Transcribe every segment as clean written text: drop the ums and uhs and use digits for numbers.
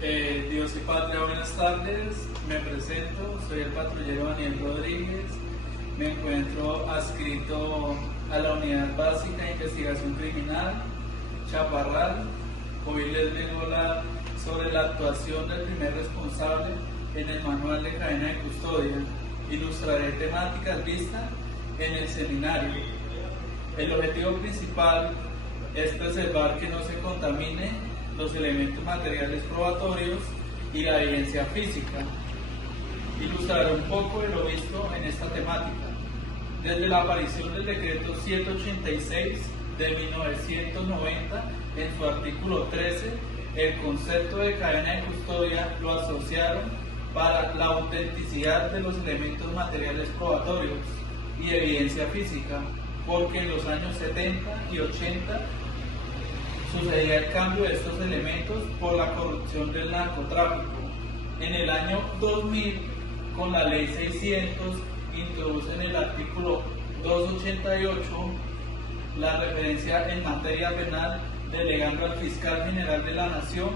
Dios y Patria, buenas tardes. Me presento, soy el patrullero Daniel Rodríguez. Me encuentro adscrito a la Unidad Básica de Investigación Criminal, Chaparral. Hoy les vengo a hablar sobre la actuación del primer responsable en el manual de cadena de custodia. Ilustraré temáticas vistas en el seminario. El objetivo principal es preservar que no se contamine los elementos materiales probatorios y la evidencia física. Ilustraré un poco de lo visto en esta temática. Desde la aparición del decreto 786 de 1990, en su artículo 13, el concepto de cadena de custodia lo asociaron para la autenticidad de los elementos materiales probatorios y evidencia física, porque en los años 70 y 80 sucedía el cambio de estos elementos por la corrupción del narcotráfico. En el año 2000, con la ley 600, introducen el artículo 288, la referencia en materia penal, delegando al fiscal general de la Nación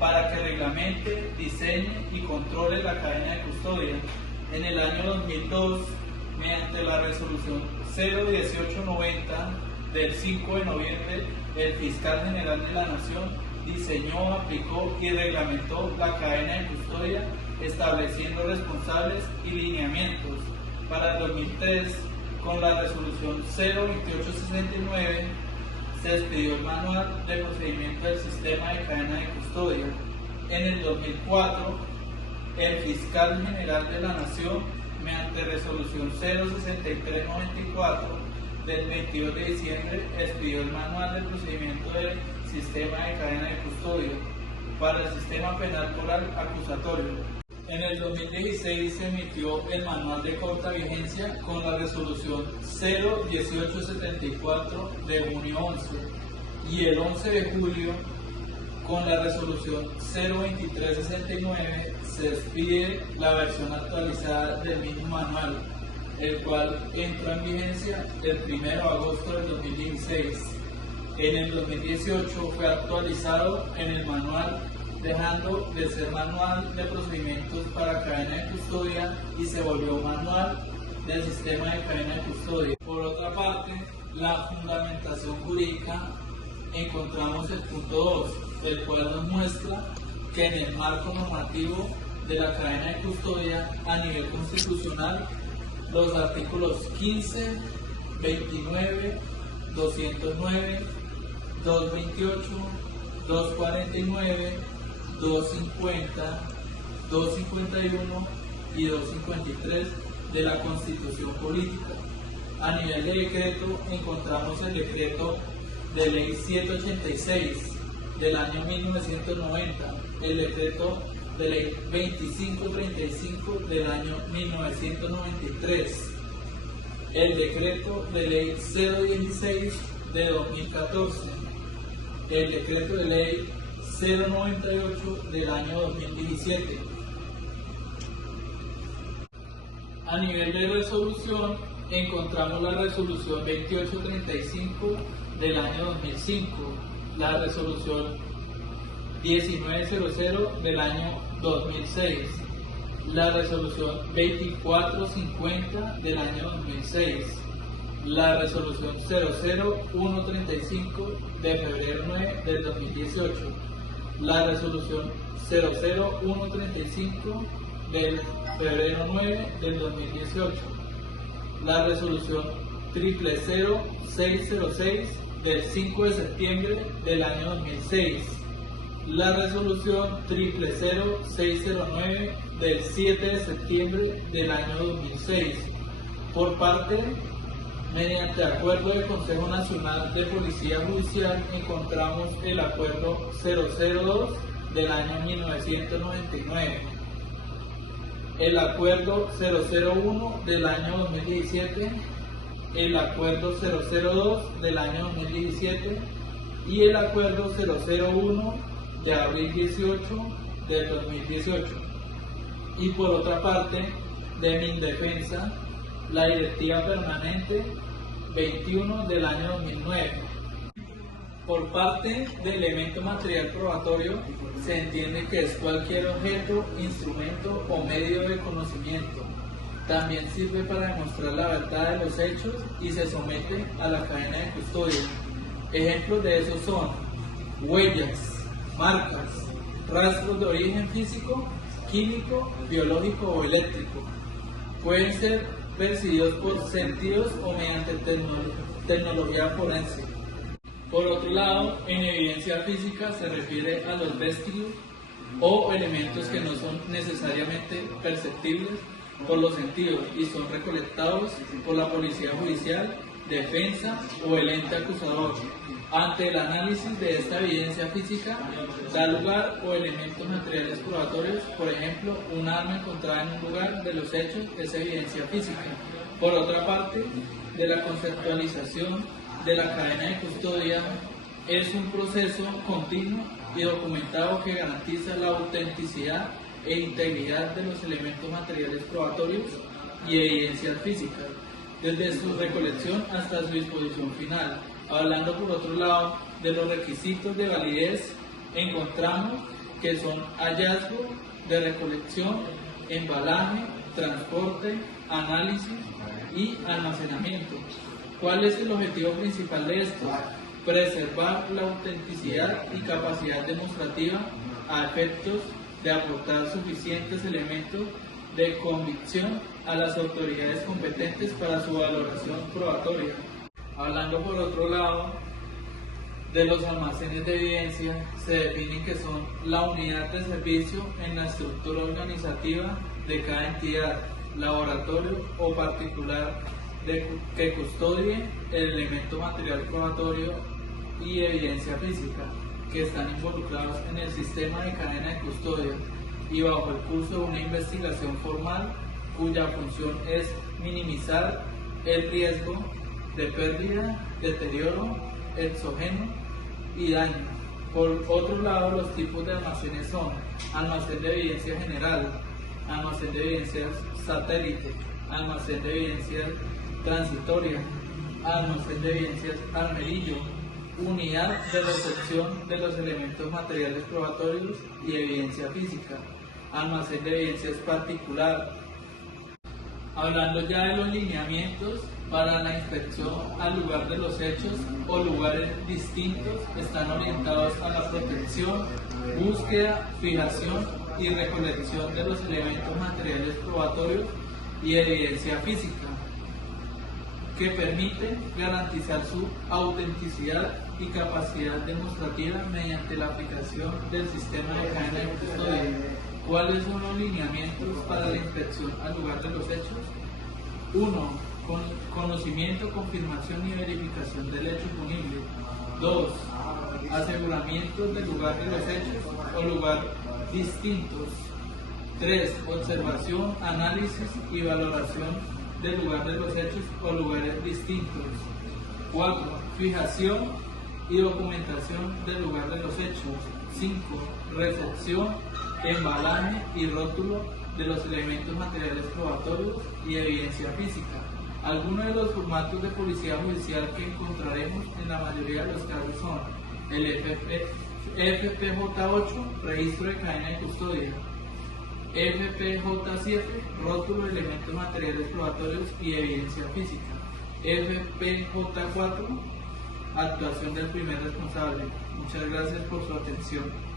para que reglamente, diseñe y controle la cadena de custodia. En el año 2002, mediante la resolución 01890 del 5 de noviembre, el fiscal general de la Nación diseñó, aplicó y reglamentó la cadena de custodia, estableciendo responsables y lineamientos. Para el 2003, con la resolución 02869, se expidió el manual de procedimiento del sistema de cadena de custodia. En el 2004, el fiscal general de la Nación, mediante resolución 06394 del 22 de diciembre, expidió el manual de procedimiento del sistema de cadena de custodia para el sistema penal oral acusatorio. En el 2016 se emitió el manual de corta vigencia con la resolución 01874 de junio 11 y el 11 de julio con la resolución 02369 se expide la versión actualizada del mismo manual, el cual entró en vigencia el 1 de agosto del 2016. En el 2018 fue actualizado en el manual, dejando de ser manual de procedimientos para cadena de custodia y se volvió manual del sistema de cadena de custodia. Por otra parte, la fundamentación jurídica, encontramos el punto 2, el cual nos muestra que en el marco normativo de la cadena de custodia a nivel constitucional, los artículos 15, 29, 209, 228, 249, 250, 251 y 253 de la Constitución Política. A nivel de decreto, encontramos el decreto de ley 786 del año 1990, el decreto de ley 2535 del año 1993, el decreto de ley 016 de 2014, el decreto de ley 098 del año 2017. A nivel de resolución, encontramos la resolución 2835 del año 2005, la resolución 1900 del año 2006, la resolución 2450 del año 2006, la resolución 00135 de febrero 9 del 2018, la resolución 00135 del febrero 9 del 2018, la resolución 000606 del 5 de septiembre del año 2006, la resolución 000609 del 7 de septiembre del año 2006. Por parte, mediante acuerdo del Consejo Nacional de Policía Judicial, encontramos el acuerdo 002 del año 1999, el acuerdo 001 del año 2017, el acuerdo 002 del año 2017 y el acuerdo 001 de abril 18 del 2018. Y por otra parte, de Mindefensa, la Directiva Permanente 21 del año 2009. Por parte del elemento material probatorio, se entiende que es cualquier objeto, instrumento o medio de conocimiento. También sirve para demostrar la verdad de los hechos y se somete a la cadena de custodia. Ejemplos de eso son huellas, marcas, rastros de origen físico, químico, biológico o eléctrico. Pueden ser percibidos por sentidos o mediante tecnología forense. Por otro lado, en evidencia física se refiere a los vestigios o elementos que no son necesariamente perceptibles por los sentidos y son recolectados por la policía judicial, defensa o el ente acusador. Ante el análisis de esta evidencia física, da lugar o elementos materiales probatorios, por ejemplo, un arma encontrada en un lugar de los hechos es evidencia física. Por otra parte, de la conceptualización de la cadena de custodia es un proceso continuo y documentado que garantiza la autenticidad e integridad de los elementos materiales probatorios y evidencias físicas, desde su recolección hasta su disposición final. Hablando por otro lado de los requisitos de validez, encontramos que son hallazgo de recolección, embalaje, transporte, análisis y almacenamiento. ¿Cuál es el objetivo principal de esto? Preservar la autenticidad y capacidad demostrativa a efectos de aportar suficientes elementos de convicción a las autoridades competentes para su valoración probatoria. Hablando por otro lado de los almacenes de evidencia, se definen que son la unidad de servicio en la estructura organizativa de cada entidad, laboratorio o particular que custodie el elemento material probatorio y evidencia física que están involucrados en el sistema de cadena de custodia y bajo el curso de una investigación formal cuya función es minimizar el riesgo de pérdida, deterioro, exógeno y daño. Por otro lado, los tipos de almacenes son almacén de evidencia general, almacén de evidencias satélite, almacén de evidencias transitoria, almacén de evidencias armerillo, unidad de recepción de los elementos materiales probatorios y evidencia física, almacén de evidencias particular. Hablando ya de los lineamientos para la inspección al lugar de los hechos o lugares distintos, están orientados a la protección, búsqueda, fijación y recolección de los elementos materiales probatorios y evidencia física, que permite garantizar su autenticidad y capacidad demostrativa mediante la aplicación del sistema de cadena de custodia. ¿Cuáles son los lineamientos para la inspección al lugar de los hechos? 1. Conocimiento, confirmación y verificación del hecho punible. 2. Aseguramiento del lugar de los hechos o lugar distintos. 3. Observación, análisis y valoración del lugar de los hechos o lugares distintos. 4. Fijación y documentación del lugar de los hechos. 5. Recepción, embalaje y rótulo de los elementos materiales probatorios y evidencia física. Algunos de los formatos de policía judicial que encontraremos en la mayoría de los casos son el FPJ8, registro de cadena de custodia; FPJ7, rótulo de elementos materiales probatorios y evidencia física; FPJ4, actuación del primer responsable. Muchas gracias por su atención.